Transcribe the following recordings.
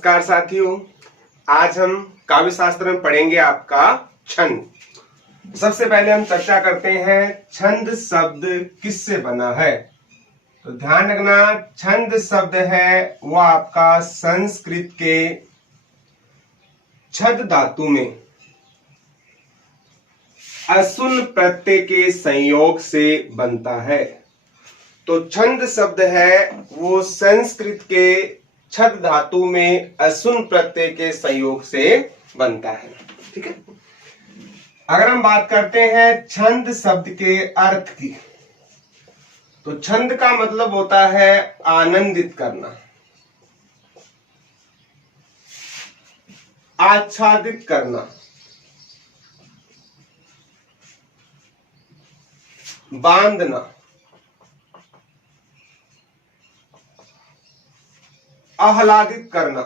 नमस्कार साथियों, आज हम काव्य शास्त्र में पढ़ेंगे आपका छंद। सबसे पहले हम चर्चा करते हैं छंद शब्द किससे बना है। तो ध्यान रखना, छंद शब्द है वो आपका संस्कृत के छद धातु में असुन प्रत्यय के संयोग से बनता है। तो छंद शब्द है वो संस्कृत के छद धातु में असुन प्रत्यय के संयोग से बनता है। ठीक है। अगर हम बात करते हैं छंद शब्द के अर्थ की, तो छंद का मतलब होता है आनंदित करना, आच्छादित करना, बांधना, आह्लादित करना,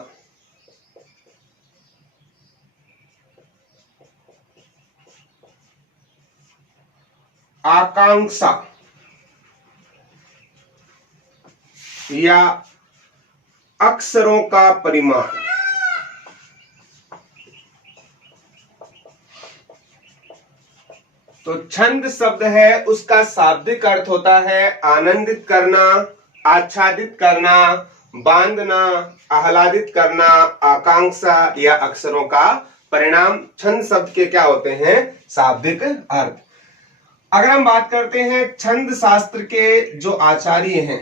आकांक्षा या अक्षरों का परिमाण। तो छंद शब्द है उसका शाब्दिक अर्थ होता है आनंदित करना, आच्छादित करना, बांधना, आह्लादित करना, आकांक्षा या अक्षरों का परिणाम। छंद शब्द के क्या होते हैं? शाब्दिक अर्थ। अगर हम बात करते हैं छंद शास्त्र के जो आचार्य हैं,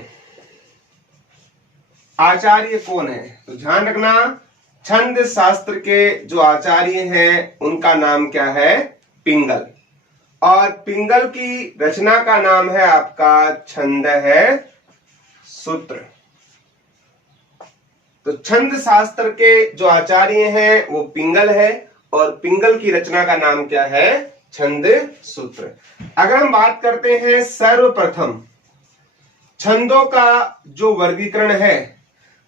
आचार्य कौन है? तो ध्यान रखना, छंद शास्त्र के जो आचार्य हैं उनका नाम क्या है? पिंगल। और पिंगल की रचना का नाम है आपका छंद है सूत्र। तो छंद शास्त्र के जो आचार्य हैं वो पिंगल है और पिंगल की रचना का नाम क्या है? छंद सूत्र। अगर हम बात करते हैं सर्वप्रथम छंदों का जो वर्गीकरण है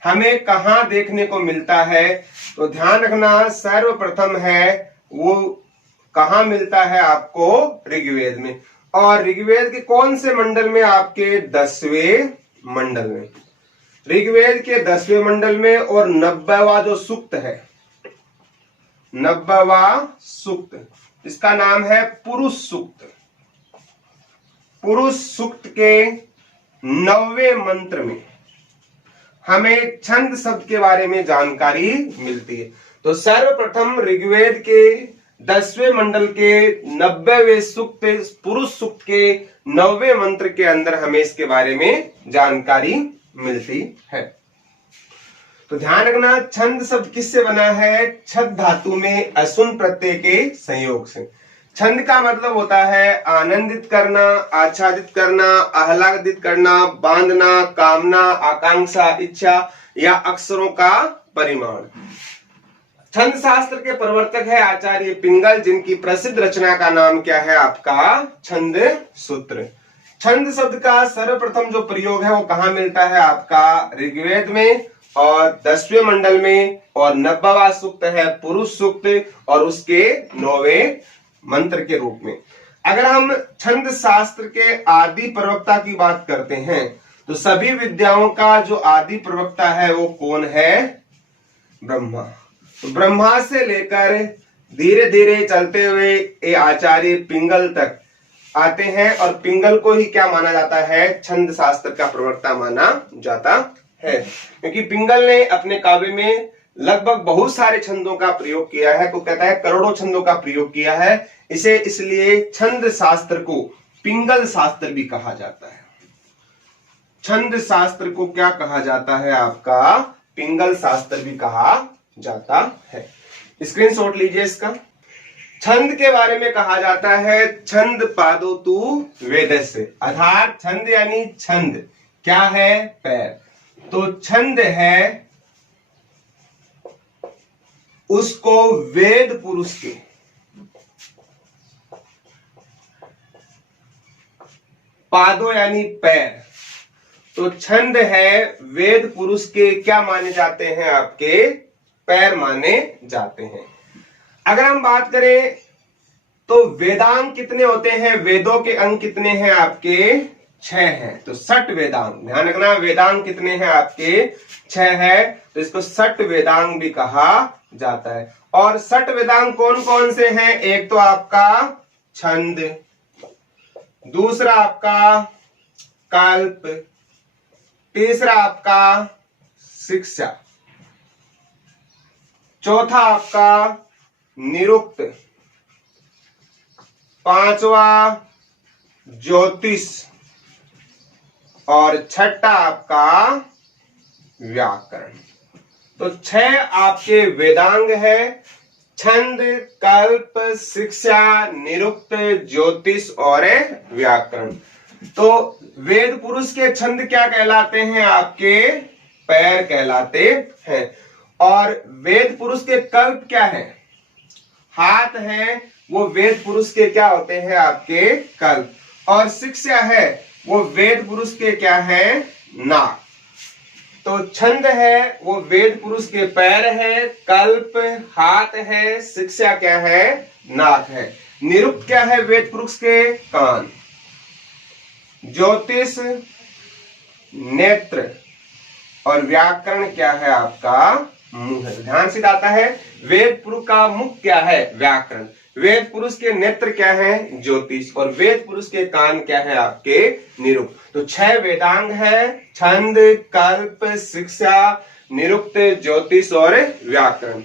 हमें कहां देखने को मिलता है, तो ध्यान रखना सर्वप्रथम है वो कहां मिलता है? आपको ऋग्वेद में। और ऋग्वेद के कौन से मंडल में? आपके 10वें मंडल में। ऋग्वेद के 10वें मंडल में। और 90वां जो सूक्त है, 90वां सूक्त, इसका नाम है पुरुष सूक्त। पुरुष सूक्त के 9वें मंत्र में हमें छंद शब्द के बारे में जानकारी मिलती है। तो सर्वप्रथम ऋग्वेद के 10वें मंडल के 90वें सूक्त, पुरुष सूक्त के 9वें मंत्र के अंदर हमें इसके बारे में जानकारी मिलती है। तो ध्यान रखना, छंद शब्द किससे बना है? छद धातु में असुन प्रत्यय के संयोग से। छंद का मतलब होता है आनंदित करना, आच्छादित करना, आह्लादित करना, बांधना, कामना, आकांक्षा, इच्छा या अक्षरों का परिमाण। छंद शास्त्र के प्रवर्तक है आचार्य पिंगल, जिनकी प्रसिद्ध रचना का नाम क्या है? आपका छंद सूत्र। छंद शब्द का सर्वप्रथम जो प्रयोग है वो कहां मिलता है? आपका ऋग्वेद में और 10वें मंडल में। और 90वां सूक्त है पुरुष सूक्त और उसके 9वें मंत्र के रूप में। अगर हम छंद शास्त्र के आदि प्रवक्ता की बात करते हैं तो सभी विद्याओं का जो आदि प्रवक्ता है वो कौन है? ब्रह्मा। तो ब्रह्मा से लेकर धीरे धीरे चलते हुए ये आचार्य पिंगल तक आते हैं और पिंगल को ही क्या माना जाता है? छंद शास्त्र का प्रवक्ता माना जाता है, क्योंकि पिंगल ने अपने काव्य में लगभग बहुत सारे छंदों का प्रयोग किया है। तो कहता है करोड़ों छंदों का प्रयोग किया है। इसे इसलिए छंद शास्त्र को पिंगल शास्त्र भी कहा जाता है। छंद शास्त्र को क्या कहा जाता है? आपका पिंगल शास्त्र भी कहा जाता है। स्क्रीनशॉट लीजिए इसका। छंद के बारे में कहा जाता है छंद पादो तू वेदस्य, अर्थात छंद यानी छंद क्या है? पैर। तो छंद है उसको वेद पुरुष के पादों यानी पैर। तो छंद है वेद पुरुष के क्या माने जाते हैं? आपके पैर माने जाते हैं। अगर हम बात करें तो वेदांग कितने होते हैं? वेदों के अंग कितने हैं? आपके 6 है। तो षट वेदांग, ध्यान रखना वेदांग कितने हैं आपके 6 है, तो इसको षट वेदांग भी कहा जाता है। और षट वेदांग कौन कौन से हैं? एक तो आपका छंद, दूसरा आपका कल्प, तीसरा आपका शिक्षा, चौथा आपका निरुक्त, पांचवा ज्योतिष और छठा आपका व्याकरण। तो 6 आपके वेदांग है, छंद, कल्प, शिक्षा, निरुक्त, ज्योतिष और व्याकरण। तो वेद पुरुष के छंद क्या कहलाते हैं? आपके पैर कहलाते हैं। और वेद पुरुष के कल्प क्या है? हाथ है, वो वेद पुरुष के क्या होते हैं? आपके कल्प। और शिक्षा है, वो वेद पुरुष के क्या है? नाक। तो छंद है वो वेद पुरुष के पैर है, कल्प हाथ है, शिक्षा क्या है? नाक है। निरुक्त क्या है वेद पुरुष के? कान। ज्योतिष नेत्र और व्याकरण क्या है? आपका मुंह है। ध्यान से आता है, वेद पुरुष का मुख क्या है? व्याकरण। वेद पुरुष के नेत्र क्या है? ज्योतिष। और वेद पुरुष के कान क्या है? आपके निरुक्त। तो 6 वेदांग है, छंद, कल्प, शिक्षा, निरुक्त, ज्योतिष और व्याकरण।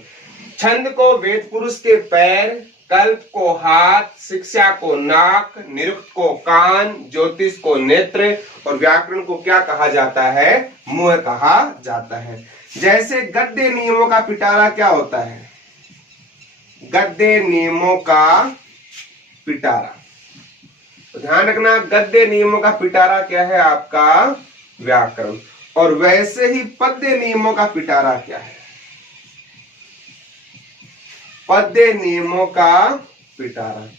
छंद को वेद पुरुष के पैर, कल्प को हाथ, शिक्षा को नाक, निरुक्त को कान, ज्योतिष को नेत्र और व्याकरण को क्या कहा जाता है? मुंह कहा जाता है। जैसे गद्य नियमों का पिटारा क्या होता है? गद्य नियमों का पिटारा। तो ध्यान रखना, गद्य नियमों का पिटारा क्या है? आपका व्याकरण। और वैसे ही पद्य नियमों का पिटारा क्या है? पद्य नियमों का पिटारा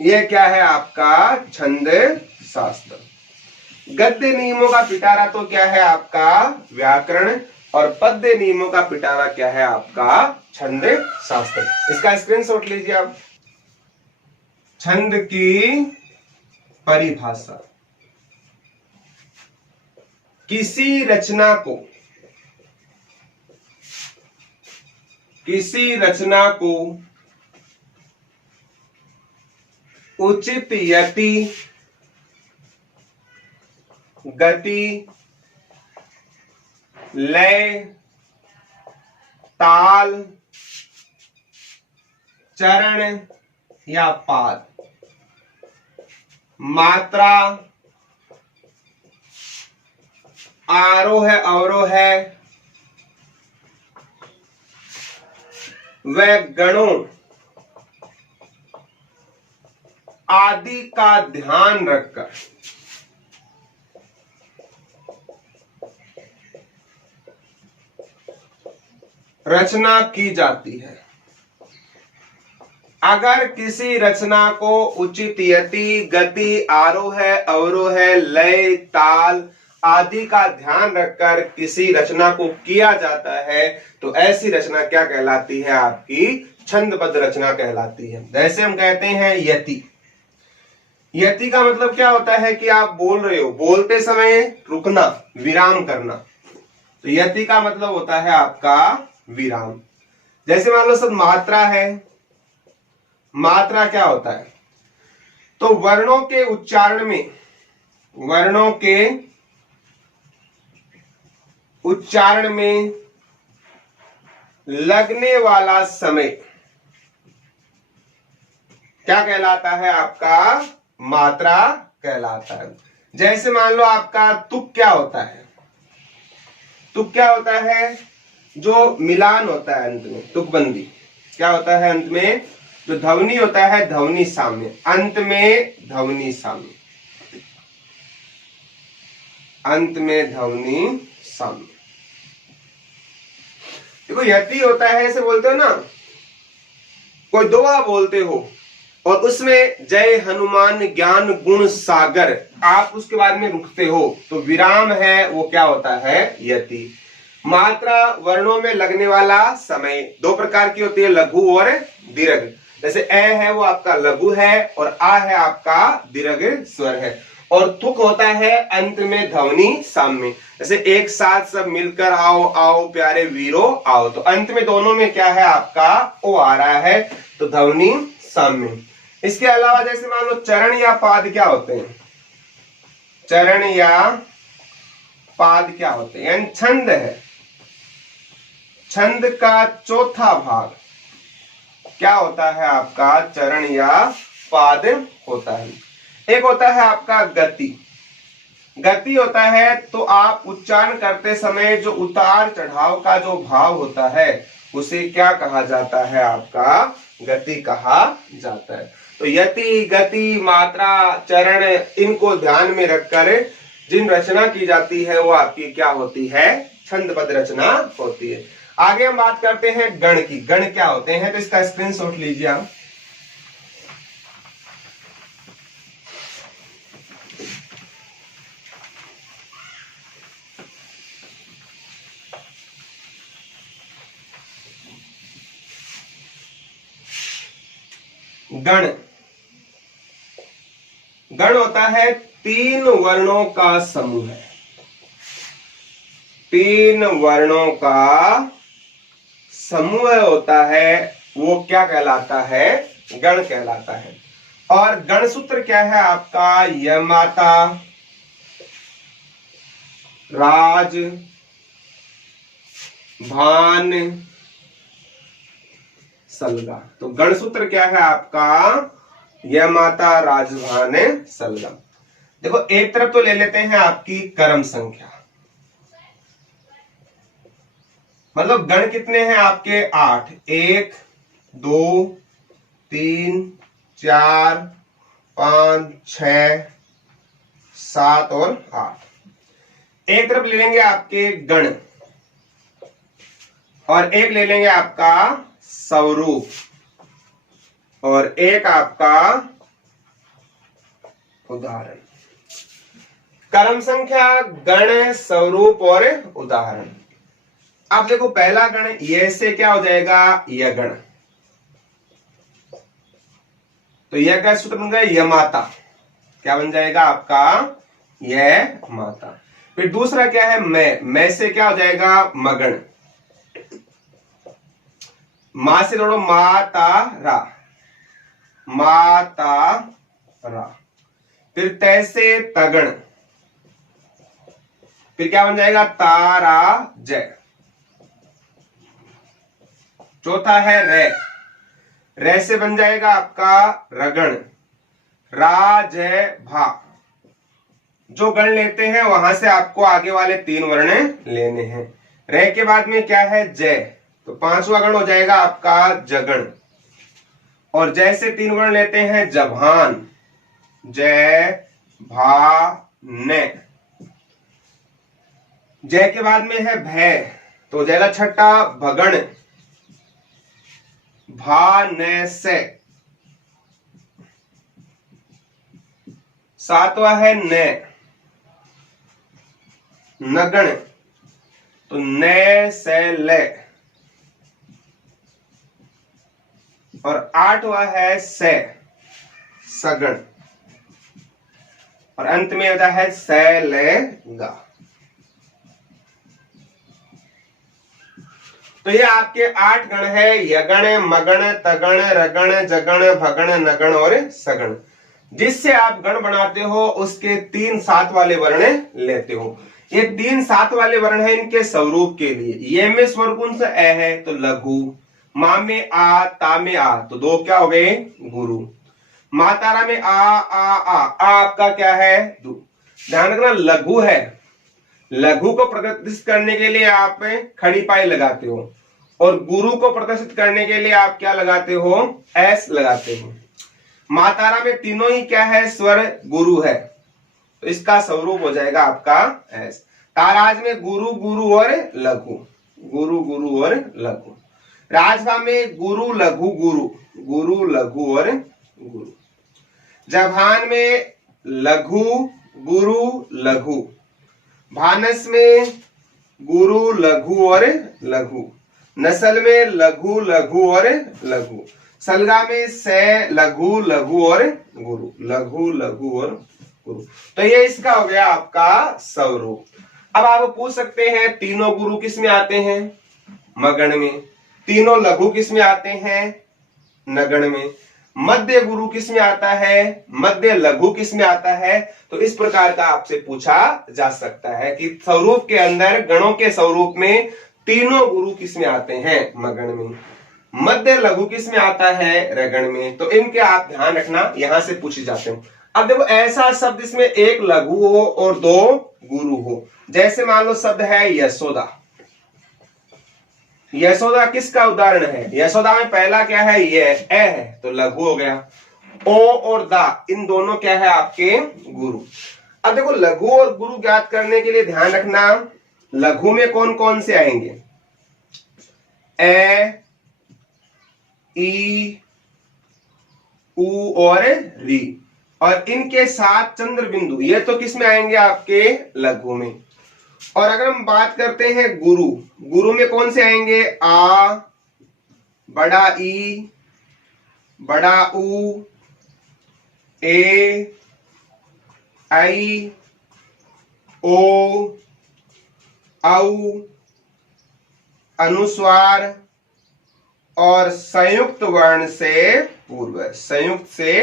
यह क्या है? आपका छंद शास्त्र। गद्य नियमों का पिटारा तो क्या है? आपका व्याकरण। और पद्य नियमों का पिटारा क्या है? आपका छंद शास्त्र। इसका स्क्रीनशॉट लीजिए आप। छंद की परिभाषा, किसी रचना को उचित यति, गति, लय, ताल, चरण या पाद, मात्रा, आरोह अवरोह व गणों आदि का ध्यान रखकर रचना की जाती है। अगर किसी रचना को उचित यति, गति, आरोह अवरोह, लय, ताल आदि का ध्यान रखकर किसी रचना को किया जाता है तो ऐसी रचना क्या कहलाती है? आपकी छंदबद्ध रचना कहलाती है। जैसे हम कहते हैं यति। यति का मतलब क्या होता है? कि आप बोल रहे हो, बोलते समय रुकना, विराम करना। तो यति का मतलब होता है आपका विराम। जैसे मान लो सब मात्रा है। मात्रा क्या होता है? तो वर्णों के उच्चारण में लगने वाला समय क्या कहलाता है? आपका मात्रा कहलाता है। जैसे मान लो आपका तुक क्या होता है? तुक क्या होता है? जो मिलान होता है अंत में, तुकबंदी क्या होता है? अंत में जो ध्वनि होता है, ध्वनि साम्य, अंत में ध्वनि साम्य, अंत में ध्वनि साम्य। देखो यति होता है, ऐसे बोलते हो ना, कोई दुआ बोलते हो और उसमें जय हनुमान ज्ञान गुण सागर आप उसके बाद में रुकते हो तो विराम है, वो क्या होता है? यति। मात्रा वर्णों में लगने वाला समय दो प्रकार की होती है, लघु और दीर्घ। जैसे ए है वो आपका लघु है और आ है आपका दीर्घ स्वर है, और तुक होता है अंत में ध्वनि साम्य। जैसे एक साथ सब मिलकर आओ आओ प्यारे वीरो आओ, तो अंत में दोनों में क्या है आपका ओ आ रहा है, तो ध्वनि साम्य। इसके अलावा जैसे मान लो चरण या पाद क्या होते हैं, चरण या पाद क्या होते हैं, यानी छंद है, छंद का चौथा भाग क्या होता है आपका चरण या पाद होता है। एक होता है आपका गति, गति होता है तो आप उच्चारण करते समय जो उतार चढ़ाव का जो भाव होता है उसे क्या कहा जाता है, आपका गति कहा जाता है। तो यति गति मात्रा चरण इनको ध्यान में रखकर जिन रचना की जाती है वो आपकी क्या होती है, छंदबद्ध रचना होती है। आगे हम बात करते हैं गण की, गण क्या होते हैं, तो इसका स्क्रीनशॉट लीजिए आप। गण, गण होता है 3 वर्णों का समूह है, 3 वर्णों का समूह होता है, वो क्या कहलाता है, गण कहलाता है। और गण सूत्र क्या है आपका, यमाता राज भान सलगा। तो गण सूत्र क्या है आपका, यमाता राजभान सलगा। देखो एक तरफ तो ले लेते हैं आपकी कर्म संख्या, मतलब गण कितने हैं आपके 8, 1 2 3 4 5 6 7 और 8। एक तरफ ले लेंगे आपके गण और एक ले लेंगे आपका स्वरूप और एक आपका उदाहरण। कर्म संख्या, गण, स्वरूप और उदाहरण। अब देखो पहला गण ये से क्या हो जाएगा, यह गण, तो यह का सूत्र बन गया यमाता, क्या बन जाएगा आपका यह माता। फिर दूसरा क्या है मैं से क्या हो जाएगा मगण, मां से जोड़ो माता रा, माता रा। फिर तय से तगण, फिर क्या बन जाएगा तारा जय। चौथा है रे, रे से बन जाएगा आपका रगण, राज भा। जो गण लेते हैं वहां से आपको आगे वाले 3 वर्ण लेने हैं। रे के बाद में क्या है जय, तो 5वां गण हो जाएगा आपका जगण। और जय से 3 वर्ण लेते हैं जभान, जय भा ने। जय के बाद में है भय, तो हो जाएगा 6ठा भगण, भा ने से। 7वां है ने, नगण, तो ने से ले। और 8वां है से, सगण। और अंत में होता है से ले गा। तो ये आपके 8 गण है, यगण, मगण, तगण, रगण, जगण, भगण, नगण और सगण। जिससे आप गण बनाते हो उसके 3 सात वाले वर्ण लेते हो। ये 3 सात वाले वर्ण है इनके स्वरूप के लिए। ये में स्वर कौन सा ए है, तो लघु। मां में आ, ता में आ, तो 2 क्या हो गए गुरु। मातारा में आ आपका क्या है दु। ध्यान रखना लघु है, लघु को प्रदर्शित करने के लिए आप खड़ी पाई लगाते हो और गुरु को प्रदर्शित करने के लिए आप क्या लगाते हो, एस लगाते हो। मातारा में तीनों ही क्या है स्वर गुरु है, तो इसका स्वरूप हो जाएगा आपका एस। ताराज में गुरु गुरु और लघु, गुरु गुरु और लघु। राजभा में गुरु लघु गुरु, गुरु लघु और गुरु। जभान में लघु गुरु लघु। भानस में गुरु लघु और लघु। नस्ल में लघु लघु और लघु। सलगा में से, लघु, लघु और गुरु, लघु, लघु और गुरु। तो ये इसका हो गया आपका स्वरूप। अब आप पूछ सकते हैं तीनों गुरु किस में आते हैं? मगण में। तीनों लघु किस में आते हैं? नगण में। मध्य गुरु किस में आता है? मध्य लघु किस में आता है? तो इस प्रकार का आपसे पूछा जा सकता है कि स्वरूप के अंदर, गणों के स्वरूप में तीनों गुरु किस में आते हैं? मगण में। मध्य लघु किस में आता है? रगण में। तो इनके आप ध्यान रखना, यहां से पूछे जाते हैं। अब देखो ऐसा शब्द इसमें एक लघु हो और दो गुरु हो, जैसे मान लो शब्द है यशोदा। यशोदा किसका उदाहरण है? यशोदा में पहला क्या है? ये ए है, तो लघु हो गया। ओ और दा, इन दोनों क्या है? आपके गुरु। अब देखो लघु और गुरु ज्ञात करने के लिए ध्यान रखना, लघु में कौन कौन से आएंगे? ए, ई, उ और री, और इनके साथ चंद्र बिंदु, ये तो किस में आएंगे? आपके लघु में। और अगर हम बात करते हैं गुरु, गुरु में कौन से आएंगे? आ, बड़ा ई, बड़ा उ, ए, आई, ओ, औ, अनुस्वार और संयुक्त वर्ण से पूर्व, संयुक्त से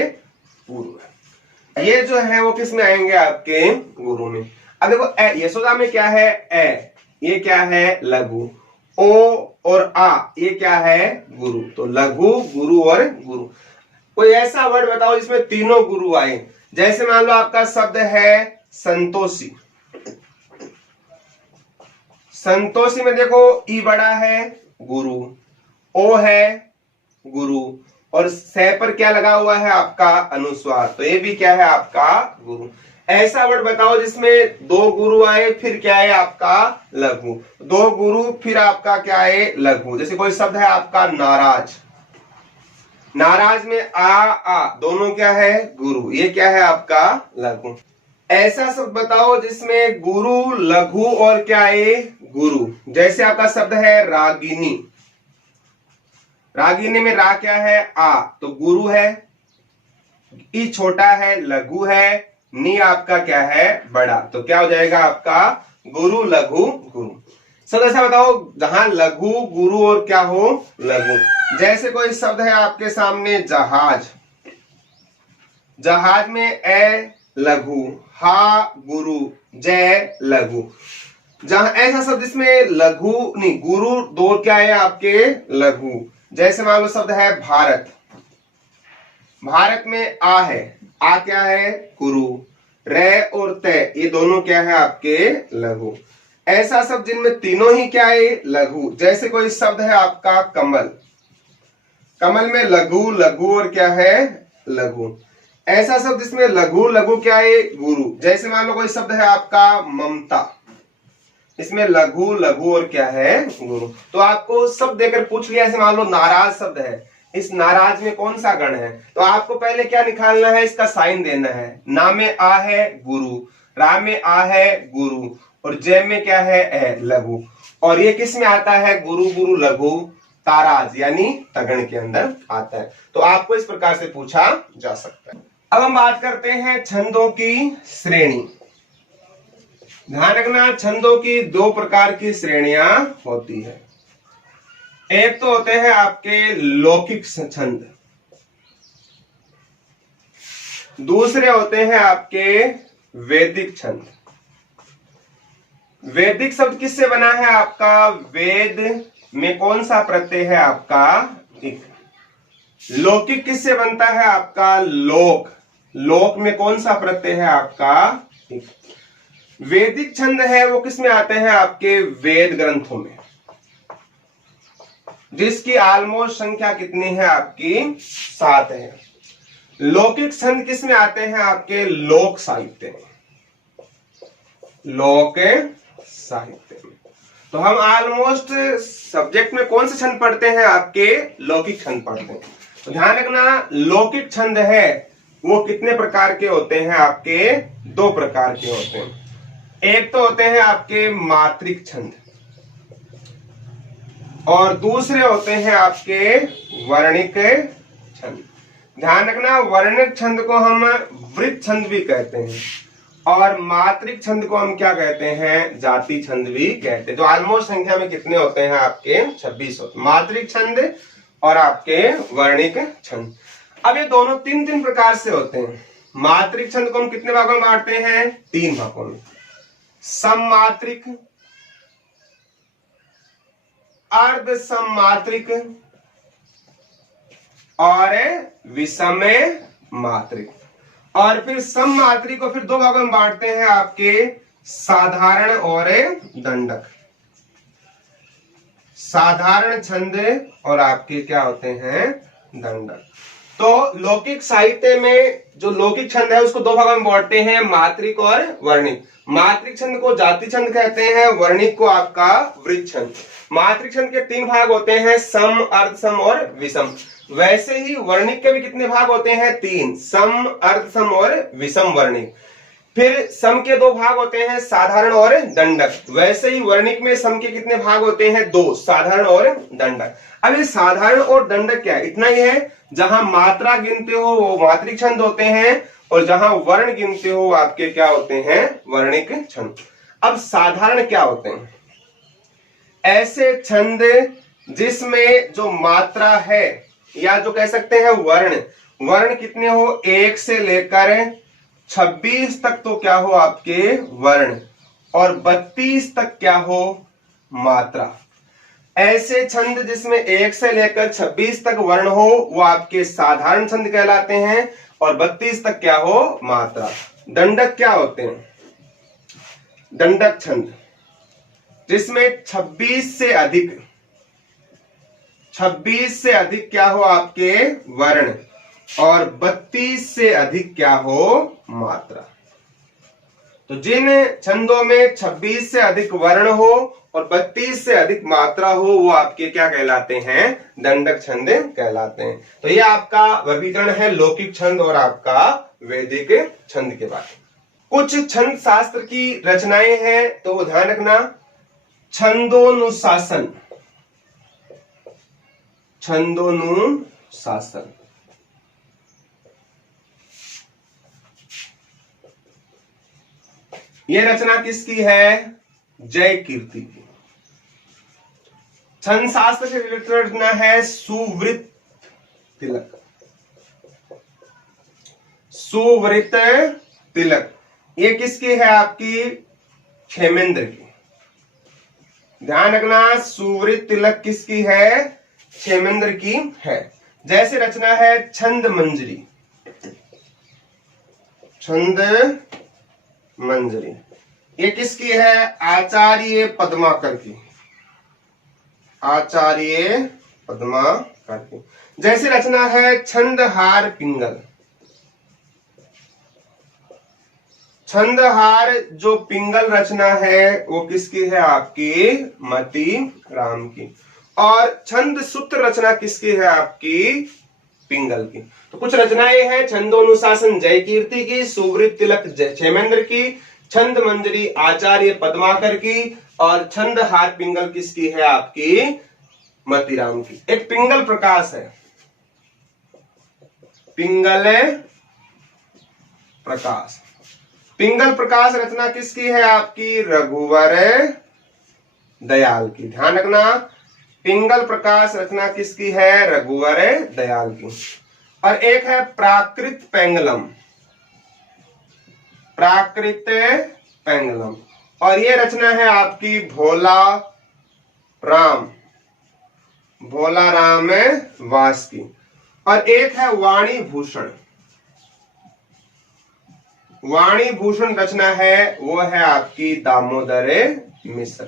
पूर्व, ये जो है वो किस में आएंगे? आपके गुरु में। अब देखो यशोदा में क्या है? ए, ये क्या है? लघु। ओ और आ, ये क्या है? गुरु। तो लघु, गुरु और गुरु। कोई ऐसा वर्ड बताओ जिसमें तीनों गुरु आए। जैसे मान लो आपका शब्द है संतोषी। संतोषी में देखो ई बड़ा है, गुरु, ओ है, गुरु, और से पर क्या लगा हुआ है? आपका अनुस्वार, तो ये भी क्या है? आपका गुरु। ऐसा वर्ड बताओ जिसमें दो गुरु आए, फिर क्या है? आपका लघु। दो गुरु फिर आपका क्या है? लघु। जैसे कोई शब्द है आपका नाराज। नाराज में आ दोनों क्या है? गुरु, ये क्या है? आपका लघु। ऐसा शब्द बताओ जिसमें गुरु, लघु और क्या है? गुरु। जैसे आपका शब्द है रागिनी। रागिनी में रा क्या है? आ, तो गुरु है, ई छोटा है, लघु है, नी आपका क्या है? बड़ा, तो क्या हो जाएगा? आपका गुरु, लघु, गुरु। सब ऐसा बताओ जहां लघु, गुरु और क्या हो? लघु। जैसे कोई शब्द है आपके सामने जहाज। जहाज में ए लघु, हा गुरु, जय लघु। जहां ऐसा शब्द इसमें लघु नहीं, गुरु दो क्या है? आपके लघु। जैसे मान लो शब्द है भारत। भारत में आ है, आ क्या है? गुरु। रे और तय, ये दोनों क्या है? आपके लघु। ऐसा शब्द जिनमें तीनों ही क्या है? लघु। जैसे कोई शब्द है आपका कमल। कमल में लघु, लघु और क्या है? लघु। ऐसा शब्द जिसमें लघु, लघु क्या है? गुरु। जैसे मान लो कोई शब्द है आपका ममता, इसमें लघु, लघु और क्या है? गुरु। तो आपको शब्द देकर पूछ लिया, ऐसे मान लो नाराज शब्द है, इस नाराज में कौन सा गण है? तो आपको पहले क्या निकालना है? इसका साइन देना है। ना में आ है, गुरु, रा में आ है, गुरु, और जय में क्या है? ए, लघु। और ये किस में आता है? गुरु, गुरु, लघु, ताराज यानी तगण के अंदर आता है। तो आपको इस प्रकार से पूछा जा सकता है। अब हम बात करते हैं छंदों की श्रेणी। ध्यान रखना, छंदों की दो प्रकार की श्रेणियां होती है। एक तो होते हैं आपके लौकिक छंद, दूसरे होते हैं आपके वैदिक छंद। वैदिक शब्द किससे बना है? आपका वेद में कौन सा प्रत्यय है? आपका इक। लौकिक किससे बनता है? आपका लोक। लोक में कौन सा प्रत्यय है? आपका इक। वैदिक छंद है वो किस में आते हैं? आपके वेद ग्रंथों में, जिसकी ऑलमोस्ट संख्या कितनी है? आपकी 7 है। लौकिक छंद किस में आते हैं? आपके लोक साहित्य में, लोक साहित्य में। तो हम ऑलमोस्ट सब्जेक्ट में कौन से छंद पढ़ते हैं? आपके लौकिक छंद पढ़ते हैं। तो ध्यान रखना, लौकिक छंद है वो कितने प्रकार के होते हैं? आपके 2 प्रकार के होते हैं। एक तो होते हैं आपके मात्रिक छंद और दूसरे होते हैं आपके वर्णिक छंद। ध्यान रखना, वर्णिक छंद को हम वृत्त छंद भी कहते हैं और मात्रिक छंद को हम क्या कहते हैं, जाति छंद भी कहते हैं। जो ऑलमोस्ट संख्या में कितने होते हैं आपके 26 होते हैं, मात्रिक छंद और आपके वर्णिक छंद। अब ये दोनों तीन तीन प्रकार से होते हैं। मात्रिक छंद को हम कितने भागों में बांटते हैं, 3 भागों में, सममात्रिक, अर्ध सममात्रिक और विषम मात्रिक। और फिर सममात्रिक को फिर 2 भागों में बांटते हैं आपके साधारण और दंडक। साधारण छंद और आपके क्या होते हैं, दंडक। तो लौकिक साहित्य में जो लौकिक छंद है उसको 2 भागों में बांटते हैं, मात्रिक और वर्णिक। मात्रिक छंद को जाति छंद कहते हैं, वर्णिक को आपका वृत्त छंद। मात्रिक छंद के 3 भाग होते हैं, सम, अर्धसम और विषम। वैसे ही वर्णिक के भी कितने भाग होते हैं, 3, सम, अर्धसम और विषम वर्णिक। फिर सम के 2 भाग होते हैं, साधारण और दंडक। वैसे ही वर्णिक में सम के कितने भाग होते हैं, 2, साधारण और दंडक। अब ये साधारण और दंडक क्या है, इतना ही है। जहां मात्रा गिनते हो वो मात्रिक छंद होते हैं और जहां वर्ण गिनते हो आपके क्या होते हैं, वर्णिक छंद। अब साधारण क्या होते हैं, ऐसे छंद जिसमें जो मात्रा है या जो कह सकते हैं वर्ण, वर्ण कितने हो, 1 से लेकर 26 तक तो क्या हो आपके वर्ण और 32 तक क्या हो मात्रा। ऐसे छंद जिसमें 1 से लेकर 26 तक वर्ण हो वो आपके साधारण छंद कहलाते हैं और 32 तक क्या हो मात्रा। दंडक क्या होते हैं, दंडक छंद जिसमें 26 से अधिक क्या हो आपके वर्ण और 32 से अधिक क्या हो मात्रा। तो जिन छंदों में 26 से अधिक वर्ण हो और 32 से अधिक मात्रा हो वो आपके क्या कहलाते हैं, दंडक छंद कहलाते हैं। तो ये आपका वर्गीकरण है लौकिक छंद और आपका वैदिक छंद के बारे में। कुछ छंद शास्त्र की रचनाएं हैं तो ध्यान रखना, छंदोनुशासन, छंदोनुशासन। ये रचना किसकी है, जय कीर्ति की। छंद शास्त्र से रिलेटेड रचना है सुवृत तिलक, सुवृत तिलक। ये किसकी है आपकी, क्षेमेंद्र की। ध्यान रखना, सुवृत तिलक किसकी है, क्षेमेंद्र की है। जैसे रचना है छंद मंजरी, छंद मंजरी, ये किसकी है, आचार्य पद्माकर की, आचार्य पद्माकर की। जैसे रचना है छंदहार पिंगल, छंदहार जो पिंगल रचना है वो किसकी है आपकी, मति राम की। और छंद सूत्र रचना किसकी है आपकी, पिंगल की। तो कुछ रचनाएं हैं, छंदोनुशासन जय कीर्ति की, सुवृत तिलक क्षेमेंद्र की, छंद मंजरी आचार्य पद्माकर की और छंदहार पिंगल किसकी है आपकी, मतिराम की। एक पिंगल प्रकाश है, पिंगल प्रकाश, पिंगल प्रकाश रचना किसकी है आपकी, रघुवर दयाल की। ध्यान रखना, पिंगल प्रकाश रचना किसकी है, रघुवर दयाल की। और एक है प्राकृत पेंगलम, प्राकृत पेंगलम, और ये रचना है आपकी भोला राम, भोला राम वास की। और एक है वाणी भूषण, वाणी भूषण रचना है वो है आपकी दामोदर मिश्र।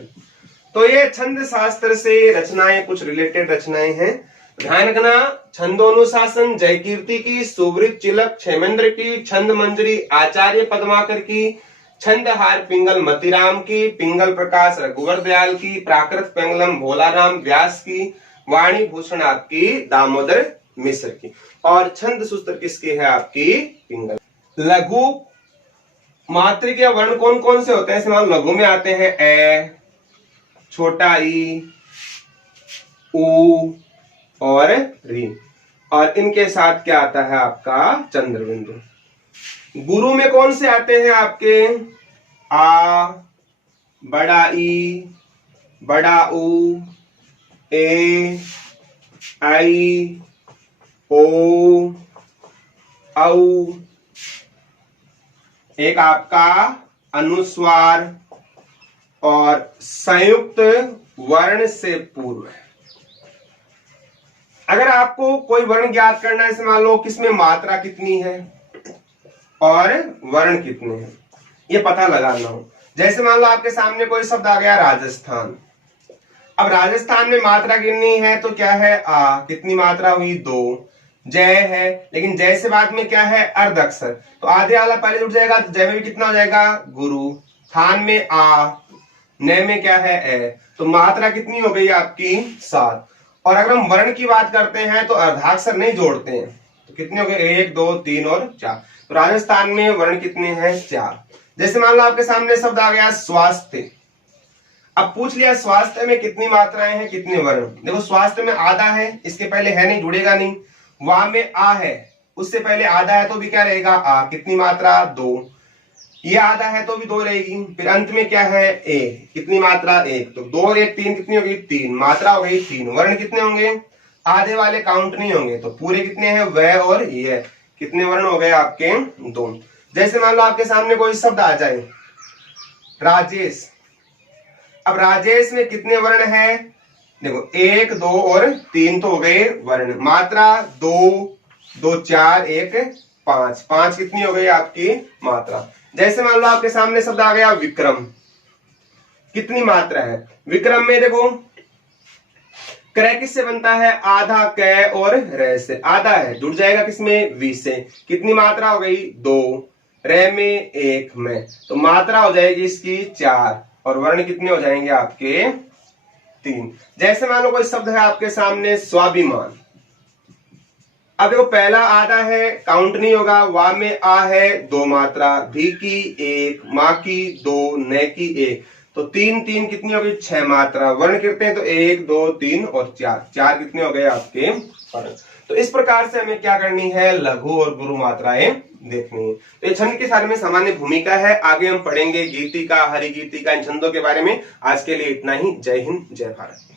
तो ये छंद शास्त्र से रचनाएं कुछ रिलेटेड रचनाएं हैं। ध्यान रखना, छंदोनुशासन जय कीर्ति की, सुवृत तिलक क्षेमेंद्र की, छंद मंजरी आचार्य पद्माकर की, छंदहार पिंगल मतिराम की, पिंगल प्रकाश रघुवर दयाल की, प्राकृत पेंगलम भोलाराम व्यास की, वाणी भूषण आपकी दामोदर मिश्र की। और छंद सूत्र किसकी है आपकी, पिंगल। लघु मात्रिक या वर्ण कौन कौन से होते हैं, इसमें लघु में आते हैं ए, छोटा ई, उ और री। और इनके साथ क्या आता है आपका चंद्र बिंदु। गुरु में कौन से आते हैं आपके आ, बड़ा ई, बड़ा ऊ, ए, आई, ओ, औ, एक आपका अनुस्वार और संयुक्त वर्ण से पूर्व है। अगर आपको कोई वर्ण ज्ञात करना है, मान लो किसमें मात्रा कितनी है और वर्ण कितने हैं, ये पता लगाना हो। जैसे मान लो आपके सामने कोई शब्द आ गया राजस्थान। अब राजस्थान में मात्रा गिननी है तो क्या है आ, कितनी मात्रा हुई 2। जय है, लेकिन जय से बाद में क्या है अर्ध अक्षर, तो आधे वाला पहले जुड़ जाएगा, तो जय में भी कितना हो जाएगा गुरु। थान में आ, न में क्या है ए, तो मात्रा कितनी हो गई आपकी 7। और अगर हम वर्ण की बात करते हैं तो अर्धाक्षर नहीं जोड़ते हैं, तो कितने हो गए 1 2 3 और 4। तो राजस्थान में वर्ण कितने हैं 4। जैसे मान लो आपके सामने शब्द आ गया स्वास्थ्य। अब पूछ लिया स्वास्थ्य में कितनी मात्राएं हैं कितने वर्ण। देखो स्वास्थ्य में आधा है, इसके पहले है नहीं, जुड़ेगा नहीं। वहां में आ है, उससे पहले आधा है तो भी क्या रहेगा आ, कितनी मात्रा 2। ये आधा है तो भी 2 रहेगी। फिर अंत में क्या है ए, कितनी मात्रा 1, तो 2 और 1 3, कितनी होगी 3 मात्रा हो गई 3। वर्ण कितने होंगे, आधे वाले काउंट नहीं होंगे, तो पूरे कितने हैं वह और ये, कितने वर्ण हो गए आपके 2। जैसे मान लो आपके सामने कोई शब्द आ जाए राजेश। अब राजेश में कितने वर्ण है, देखो 1 2 और 3 तो हो गए वर्ण। मात्रा 2 2 4 1 5, 5 कितनी हो गई आपकी मात्रा। जैसे मान लो आपके सामने शब्द आ गया विक्रम। कितनी मात्रा है विक्रम में, देखो क्रय किससे बनता है आधा, क और र से। आधा है जुड़ जाएगा किसमें वी से। कितनी मात्रा हो गई 2, र में 1 में, तो मात्रा हो जाएगी इसकी 4 और वर्ण कितने हो जाएंगे आपके 3। जैसे मान लो कोई शब्द है आपके सामने स्वाभिमान। अब देखो पहला आधा है, काउंट नहीं होगा। वा में आ है 2 मात्रा, भी की 1, माँ की 2, न की 1, तो 3 3 कितनी हो गई 6 मात्रा। वर्ण कितने हैं तो 1 2 3 और 4, 4 कितने हो गए आपके वर्ण। तो इस प्रकार से हमें क्या करनी है लघु और गुरु मात्राएं देखनी है। तो ये छंद के सारे में सामान्य भूमिका है। आगे हम पढ़ेंगे गीतिका, हरिगीतिका, इन छंदों के बारे में। आज के लिए इतना ही। जय हिंद, जय भारत।